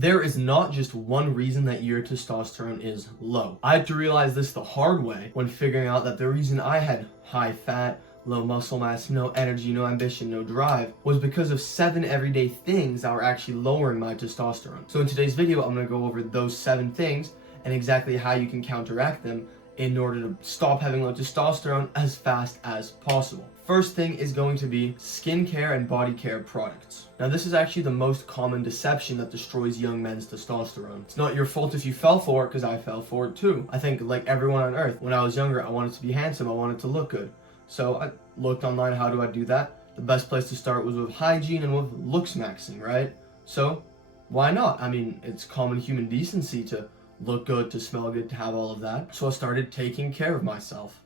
There is not just one reason that your testosterone is low. I had to realize this the hard way when figuring out that the reason I had high fat, low muscle mass, no energy, no ambition, no drive was because of 7 everyday things that were actually lowering my testosterone. So in today's video, I'm going to go over those 7 things and exactly how you can counteract them in order to stop having low testosterone as fast as possible. First thing is going to be skincare and body care products. Now this is actually the most common deception that destroys young men's testosterone. It's not your fault if you fell for it, because I fell for it too. I think like everyone on earth, when I was younger, I wanted to be handsome, I wanted to look good. So I looked online, how do I do that? The best place to start was with hygiene and with looks maxing, right? So why not? I mean, it's common human decency to look good, to smell good, to have all of that. So I started taking care of myself.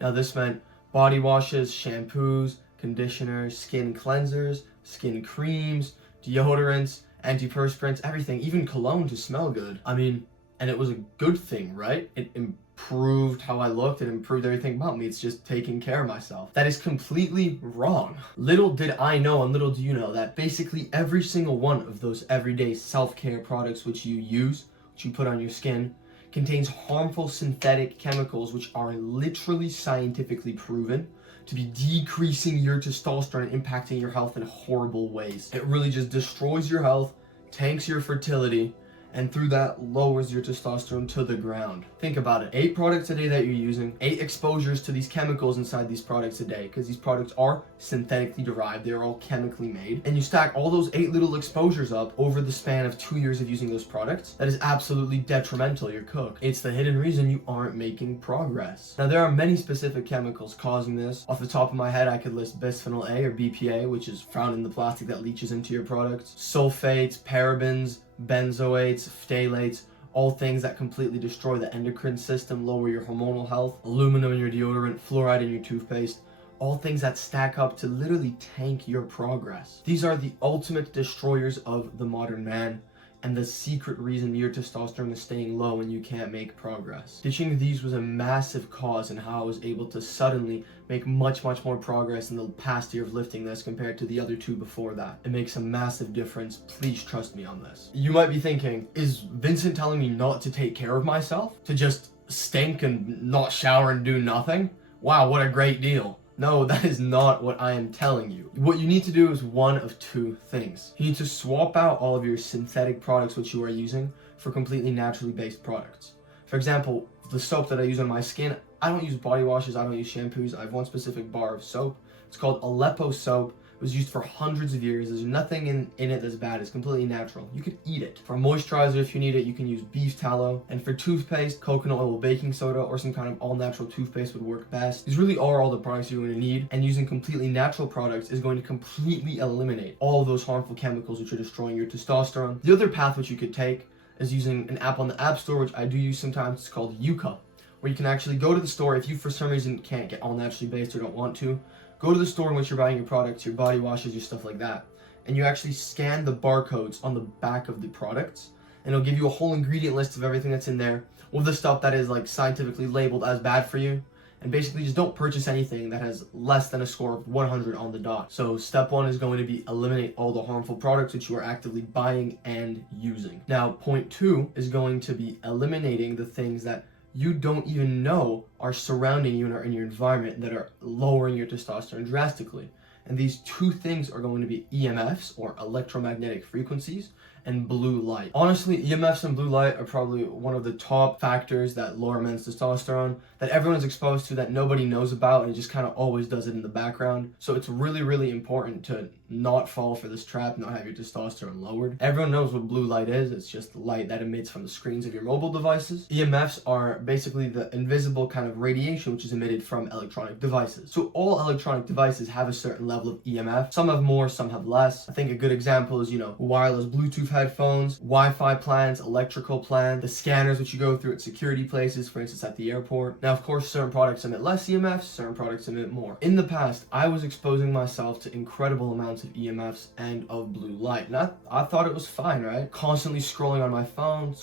Now this meant body washes, shampoos, conditioners, skin cleansers, skin creams, deodorants, antiperspirants, everything, even cologne to smell good. I mean, and it was a good thing, right? It improved how I looked, it improved everything about me. It's just taking care of myself. That is completely wrong. Little did I know, and little do you know, that basically every single one of those everyday self-care products which you use, which you put on your skin, contains harmful synthetic chemicals which are literally scientifically proven to be decreasing your testosterone and impacting your health in horrible ways. It really just destroys your health, tanks your fertility, and through that lowers your testosterone to the ground. Think about it. 8 products a day that you're using, 8 exposures to these chemicals inside these products a day, because these products are synthetically derived, they're all chemically made, and you stack all those 8 little exposures up over the span of 2 years of using those products, that is absolutely detrimental. You're cooked. It's the hidden reason you aren't making progress. Now there are many specific chemicals causing this. Off the top of my head, I could list bisphenol A or BPA, which is found in the plastic that leaches into your products, sulfates, parabens, benzoates, phthalates, all things that completely destroy the endocrine system, lower your hormonal health, aluminum in your deodorant, fluoride in your toothpaste, all things that stack up to literally tank your progress. These are the ultimate destroyers of the modern man, and the secret reason your testosterone is staying low and you can't make progress. Ditching these was a massive cause in how I was able to suddenly make much more progress in the past year of lifting this compared to the other 2 before that. It makes a massive difference. Please trust me on this. You might be thinking, is Vincent telling me not to take care of myself? To just stink and not shower and do nothing? Wow, what a great deal. No, that is not what I am telling you. What you need to do is one of 2 things. You need to swap out all of your synthetic products which you are using for completely naturally based products. For example, the soap that I use on my skin, I don't use body washes, I don't use shampoos. I have one specific bar of soap. It's called Aleppo soap. It was used for hundreds of years. There's nothing in it that's bad. It's completely natural. You could eat it. For moisturizer, if you need it, you can use beef tallow. And for toothpaste, coconut oil, baking soda, or some kind of all-natural toothpaste would work best. These really are all the products you're going to need. And using completely natural products is going to completely eliminate all of those harmful chemicals which are destroying your testosterone. The other path which you could take is using an app on the App Store, which I do use sometimes. It's called Yuka, where you can actually go to the store if you for some reason can't get all naturally based or don't want to. Go to the store in which you're buying your products, your body washes, your stuff like that, and you actually scan the barcodes on the back of the products, and it'll give you a whole ingredient list of everything that's in there with the stuff that is like scientifically labeled as bad for you. And basically just don't purchase anything that has less than a score of 100 on the dot. So step 1 is going to be eliminate all the harmful products that you are actively buying and using. Now point 2 is going to be eliminating the things that you don't even know are surrounding you and are in your environment that are lowering your testosterone drastically. And these 2 things are going to be EMFs, or electromagnetic frequencies, and blue light. Honestly, EMFs and blue light are probably one of the top factors that lower men's testosterone, that everyone's exposed to, that nobody knows about, and it just kind of always does it in the background. So it's really important to not fall for this trap, not have your testosterone lowered. Everyone knows what blue light is. It's just the light that emits from the screens of your mobile devices. EMFs are basically the invisible kind of radiation which is emitted from electronic devices. So all electronic devices have a certain level of EMF. Some have more, some have less. I think a good example is, wireless Bluetooth headphones, Wi-Fi plans, electrical plans, the scanners which you go through at security places, for instance at the airport. Now, of course, certain products emit less EMFs, certain products emit more. In the past, I was exposing myself to incredible amounts of EMFs and of blue light, and I thought it was fine, right? Constantly scrolling on my phone,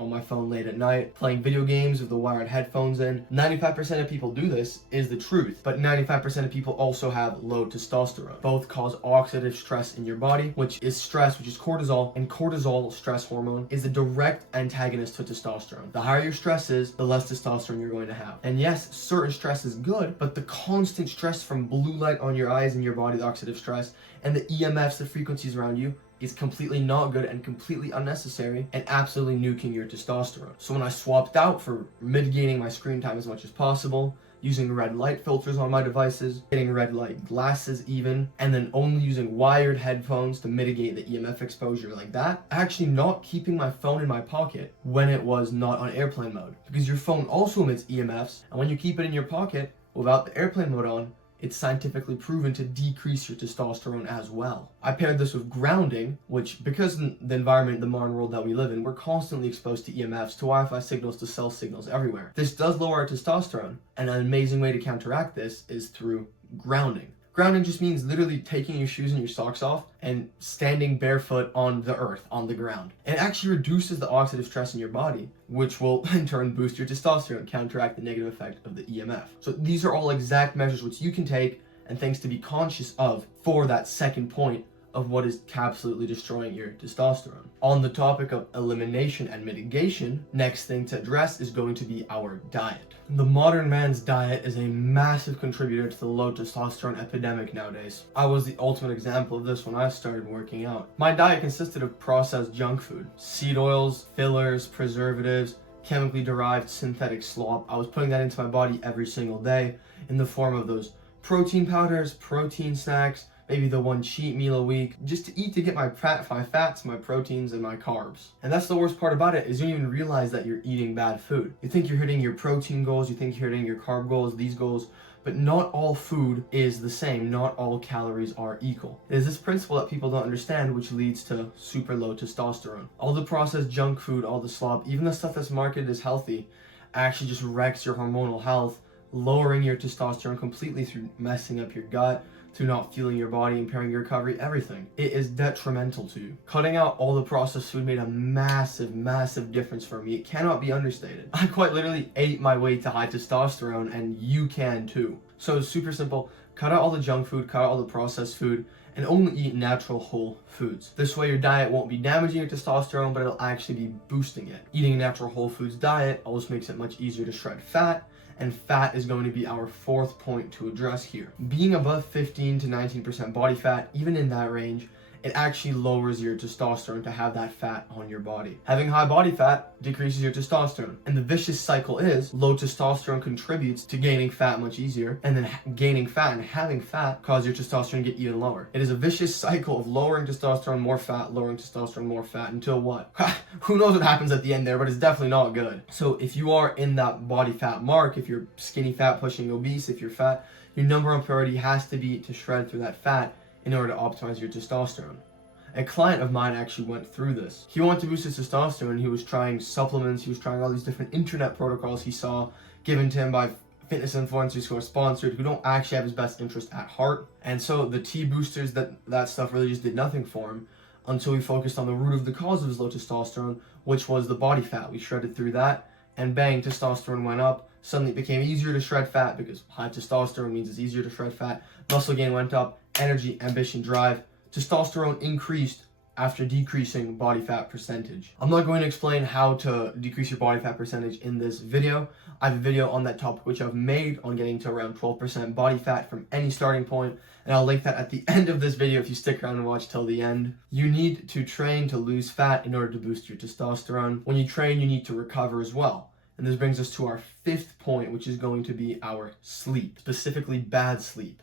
on my phone late at night, playing video games with the wired headphones in. 95% of people do this is the truth, but 95% of people also have low testosterone. Both cause oxidative stress in your body, which is stress, which is cortisol, cortisol, and cortisol, stress hormone, is a direct antagonist to testosterone. The higher your stress is, the less testosterone you're going to have. And yes, certain stress is good, but the constant stress from blue light on your eyes and your body, the oxidative stress, and the EMFs, the frequencies around you, is completely not good and completely unnecessary and absolutely nuking your testosterone. So when I swapped out for mitigating my screen time as much as possible, using red light filters on my devices, getting red light glasses even, and then only using wired headphones to mitigate the EMF exposure like that, actually not keeping my phone in my pocket when it was not on airplane mode. Because your phone also emits EMFs, and when you keep it in your pocket without the airplane mode on, it's scientifically proven to decrease your testosterone as well. I paired this with grounding, which, because in the environment, the modern world that we live in, we're constantly exposed to EMFs, to Wi-Fi signals, to cell signals everywhere. This does lower our testosterone, and an amazing way to counteract this is through grounding. Grounding just means literally taking your shoes and your socks off and standing barefoot on the earth, on the ground. It actually reduces the oxidative stress in your body, which will in turn boost your testosterone, counteract the negative effect of the EMF. So these are all exact measures which you can take and things to be conscious of for that second point of what is absolutely destroying your testosterone. On the topic of elimination and mitigation, next thing to address is going to be our diet. The modern man's diet is a massive contributor to the low testosterone epidemic nowadays. I was the ultimate example of this when I started working out. My diet consisted of processed junk food, seed oils, fillers, preservatives, chemically derived synthetic slop. I was putting that into my body every single day in the form of those protein powders, protein snacks, maybe the one cheat meal a week, just to eat to get my fats, my proteins, and my carbs. And that's the worst part about it, is you don't even realize that you're eating bad food. You think you're hitting your protein goals, you think you're hitting your carb goals, these goals, but not all food is the same. Not all calories are equal. It is this principle that people don't understand, which leads to super low testosterone. All the processed junk food, all the slop, even the stuff that's marketed as healthy, actually just wrecks your hormonal health, lowering your testosterone completely through messing up your gut, through not fueling your body, impairing your recovery, everything. It is detrimental to you. Cutting out all the processed food made a massive, massive difference for me. It cannot be understated. I quite literally ate my way to high testosterone, and you can too. So it's super simple. Cut out all the junk food, cut out all the processed food, and only eat natural whole foods. This way your diet won't be damaging your testosterone, but it'll actually be boosting it. Eating a natural whole foods diet also makes it much easier to shred fat, and fat is going to be our fourth point to address here. Being above 15 to 19% body fat, even in that range, it actually lowers your testosterone to have that fat on your body. Having high body fat decreases your testosterone. And the vicious cycle is low testosterone contributes to gaining fat much easier, and then gaining fat and having fat cause your testosterone to get even lower. It is a vicious cycle of lowering testosterone, more fat, lowering testosterone, more fat, until what? Who knows what happens at the end there, but it's definitely not good. So if you are in that body fat mark, if you're skinny fat pushing obese, if you're fat, your number one priority has to be to shred through that fat in order to optimize your testosterone. A client of mine actually went through this. He wanted to boost his testosterone. He was trying supplements. He was trying all these different internet protocols he saw given to him by fitness influencers who are sponsored, who don't actually have his best interest at heart. And so the T boosters, that stuff really just did nothing for him until we focused on the root of the cause of his low testosterone, which was the body fat. We shredded through that, and bang, testosterone went up. Suddenly it became easier to shred fat because high testosterone means it's easier to shred fat. Muscle gain went up, energy, ambition, drive. Testosterone increased after decreasing body fat percentage. I'm not going to explain how to decrease your body fat percentage in this video. I have a video on that topic which I've made on getting to around 12% body fat from any starting point, and I'll link that at the end of this video if you stick around and watch till the end. You need to train to lose fat in order to boost your testosterone. When you train, you need to recover as well. And this brings us to our fifth point, which is going to be our sleep, specifically bad sleep.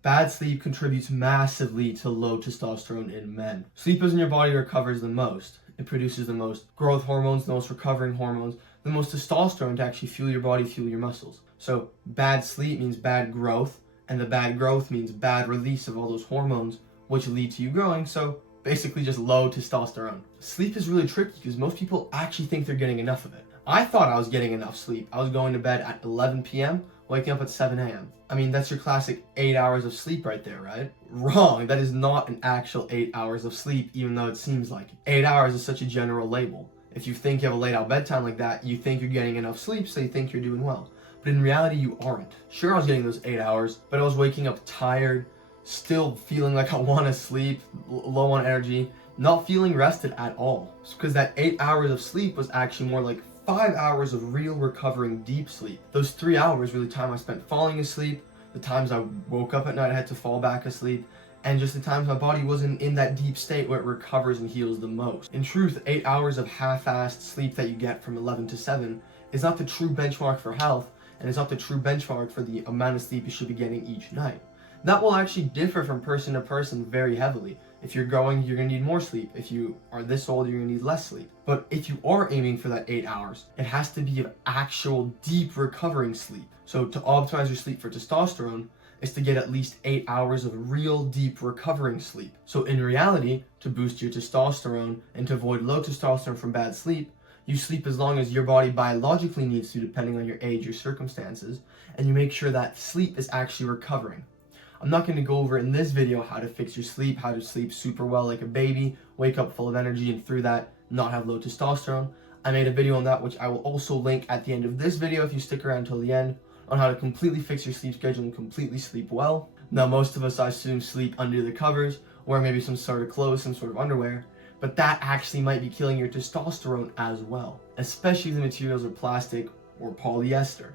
Bad sleep contributes massively to low testosterone in men. Sleep is when your body recovers the most. It produces the most growth hormones, the most recovering hormones, the most testosterone to actually fuel your body, fuel your muscles. So bad sleep means bad growth, and the bad growth means bad release of all those hormones, which lead to you growing. So basically just low testosterone. Sleep is really tricky because most people actually think they're getting enough of it. I thought I was getting enough sleep. I was going to bed at 11 p.m., waking up at 7 a.m. I mean, that's your classic 8 hours of sleep right there, right? Wrong. That is not an actual 8 hours of sleep, even though it seems like it. 8 hours is such a general label. If you think you have a laid out bedtime like that, you think you're getting enough sleep, so you think you're doing well. But in reality, you aren't. Sure, I was getting those 8 hours, but I was waking up tired, still feeling like I want to sleep, low on energy, not feeling rested at all. Because that 8 hours of sleep was actually more like 5 hours of real recovering deep sleep. Those 3 hours were the time I spent falling asleep, the times I woke up at night I had to fall back asleep, and just the times my body wasn't in that deep state where it recovers and heals the most. In truth, 8 hours of half-assed sleep that you get from 11 to 7 is not the true benchmark for health, and it's not the true benchmark for the amount of sleep you should be getting each night. That will actually differ from person to person very heavily. If you're growing, you're going to need more sleep. If you are this old, you're going to need less sleep. But if you are aiming for that 8 hours, it has to be of actual deep recovering sleep. So to optimize your sleep for testosterone is to get at least 8 hours of real deep recovering sleep. So in reality, to boost your testosterone and to avoid low testosterone from bad sleep, you sleep as long as your body biologically needs to, depending on your age or circumstances, and you make sure that sleep is actually recovering. I'm not going to go over in this video how to fix your sleep, how to sleep super well like a baby, wake up full of energy, and through that not have low testosterone. I made a video on that, which I will also link at the end of this video if you stick around till the end, on how to completely fix your sleep schedule and completely sleep well. Now, most of us, I assume, sleep under the covers, or maybe some sort of clothes, some sort of underwear, but that actually might be killing your testosterone as well, especially if the materials are plastic or polyester.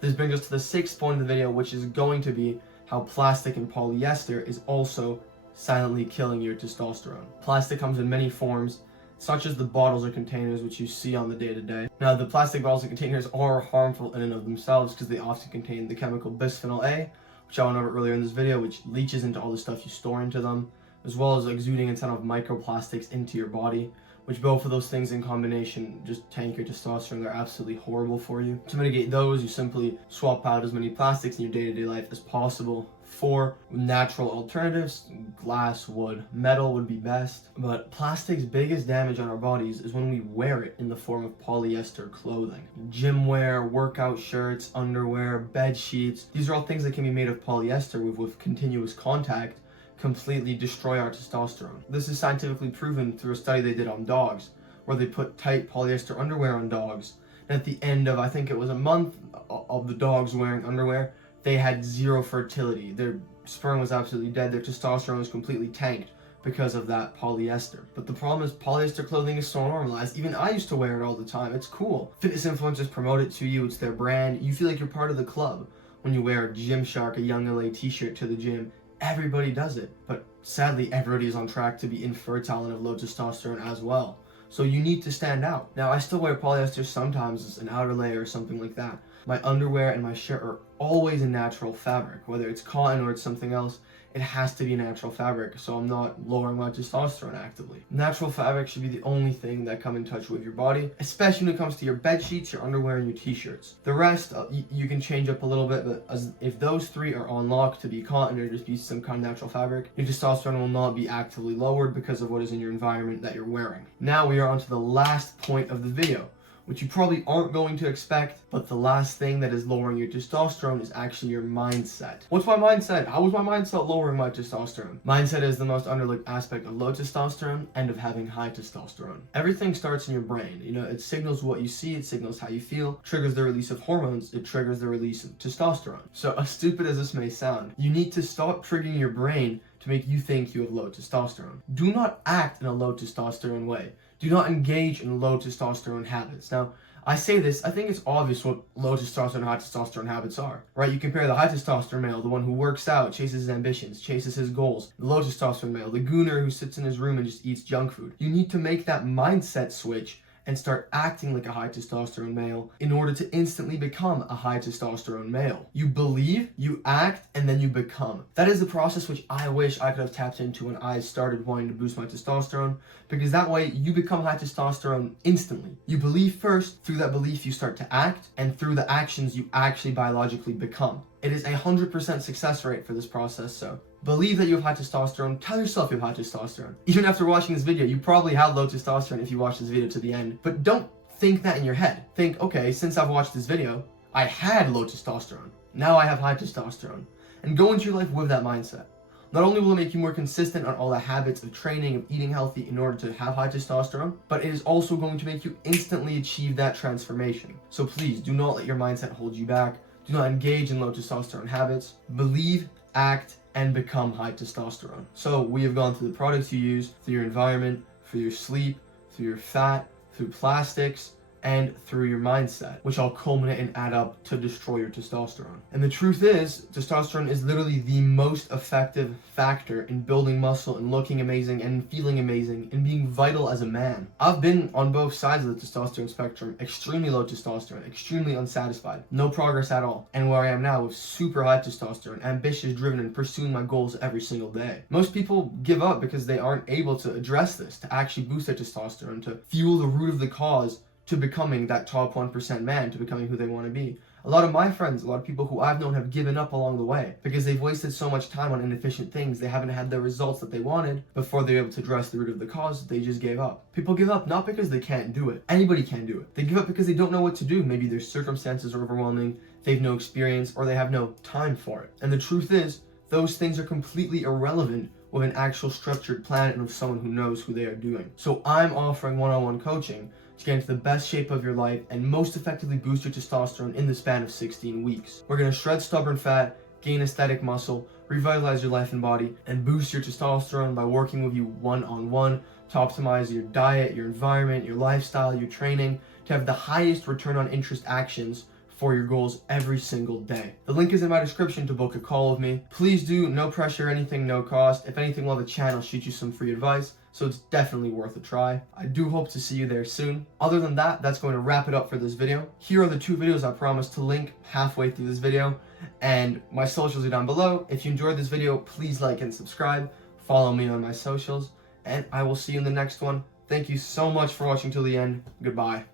This brings us to the 6th point of the video, which is going to be how plastic and polyester is also silently killing your testosterone. Plastic comes in many forms, such as the bottles or containers which you see on the day-to-day. Now, the plastic bottles and containers are harmful in and of themselves because they often contain the chemical bisphenol A, which I went over earlier in this video, which leaches into all the stuff you store into them, as well as exuding a ton of microplastics into your body, which both of those things in combination just tank your testosterone. They're absolutely horrible for you. To mitigate those, you simply swap out as many plastics in your day-to-day life as possible for natural alternatives. Glass, wood, metal would be best. But plastic's biggest damage on our bodies is when we wear it in the form of polyester clothing. Gym wear, workout shirts, underwear, bed sheets, these are all things that can be made of polyester with continuous contact completely destroy our testosterone. This is scientifically proven through a study they did on dogs, where they put tight polyester underwear on dogs, and at the end of, I think it was a month of the dogs wearing underwear, they had zero fertility. Their sperm was absolutely dead. Their testosterone was completely tanked because of that polyester. But the problem is polyester clothing is so normalized. Even I used to wear it all the time. It's cool. Fitness influencers promote it to you. It's their brand. You feel like you're part of the club when you wear a Gymshark, a Young LA t-shirt to the gym. Everybody does it, but sadly everybody is on track to be infertile and have low testosterone as well. So you need to stand out. Now, I still wear polyester sometimes as an outer layer or something like that. My underwear and my shirt are always a natural fabric, whether it's cotton or it's something else. It has to be natural fabric, so I'm not lowering my testosterone actively. Natural fabric should be the only thing that come in touch with your body, especially when it comes to your bed sheets, your underwear, and your t-shirts. The rest, you can change up a little bit, but if those 3 are on lock to be cotton or just be some kind of natural fabric, your testosterone will not be actively lowered because of what is in your environment that you're wearing. Now we are on to the last point of the video, which you probably aren't going to expect, but the last thing that is lowering your testosterone is actually your mindset. What's my mindset? How is my mindset lowering my testosterone? Mindset is the most underlooked aspect of low testosterone and of having high testosterone. Everything starts in your brain. It signals what you see, it signals how you feel, triggers the release of hormones, it triggers the release of testosterone. So as stupid as this may sound, you need to stop triggering your brain to make you think you have low testosterone. Do not act in a low testosterone way. Do not engage in low testosterone habits. Now, I say this, I think it's obvious what low testosterone and high testosterone habits are, right? You compare the high testosterone male, the one who works out, chases his ambitions, chases his goals. The low testosterone male, the gooner who sits in his room and just eats junk food. You need to make that mindset switch and start acting like a high testosterone male in order to instantly become a high testosterone male. You believe, you act, and then you become. That is the process which I wish I could have tapped into when I started wanting to boost my testosterone, because that way you become high testosterone instantly. You believe first, through that belief you start to act, and through the actions you actually biologically become. It is 100% success rate for this process, so believe that you have high testosterone. Tell yourself you have high testosterone. Even after watching this video, you probably have low testosterone if you watch this video to the end. But don't think that in your head. Think, okay, since I've watched this video, I had low testosterone. Now I have high testosterone. And go into your life with that mindset. Not only will it make you more consistent on all the habits of training, of eating healthy in order to have high testosterone, but it is also going to make you instantly achieve that transformation. So please, do not let your mindset hold you back. Do not engage in low testosterone habits. Believe, act, and become high testosterone. So we have gone through the products you use, through your environment, through your sleep, through your fat, through plastics, and through your mindset, which all culminate and add up to destroy your testosterone. And the truth is, testosterone is literally the most effective factor in building muscle and looking amazing and feeling amazing and being vital as a man. I've been on both sides of the testosterone spectrum, extremely low testosterone, extremely unsatisfied, no progress at all, and where I am now with super high testosterone, ambitious, driven, and pursuing my goals every single day. Most people give up because they aren't able to address this, to actually boost their testosterone, to fuel the root of the cause to becoming that top 1% man, to becoming who they want to be. A lot of my friends, a lot of people who I've known have given up along the way because they've wasted so much time on inefficient things. They haven't had the results that they wanted before they were able to address the root of the cause. They just gave up. People give up not because they can't do it. Anybody can do it. They give up because they don't know what to do. Maybe their circumstances are overwhelming, they have no experience, or they have no time for it. And the truth is, those things are completely irrelevant with an actual structured plan and with someone who knows who they are doing. So I'm offering one-on-one coaching to get into the best shape of your life and most effectively boost your testosterone in the span of 16 weeks. We're gonna shred stubborn fat, gain aesthetic muscle, revitalize your life and body, and boost your testosterone by working with you one-on-one to optimize your diet, your environment, your lifestyle, your training, to have the highest return on interest actions for your goals every single day. The link is in my description to book a call with me. Please do, no pressure, anything, no cost. If anything, we'll have a channel shoot you some free advice, so it's definitely worth a try. I do hope to see you there soon. Other than that, that's going to wrap it up for this video. Here are the 2 videos I promised to link halfway through this video, and my socials are down below. If you enjoyed this video, please like and subscribe. Follow me on my socials, and I will see you in the next one. Thank you so much for watching till the end. Goodbye.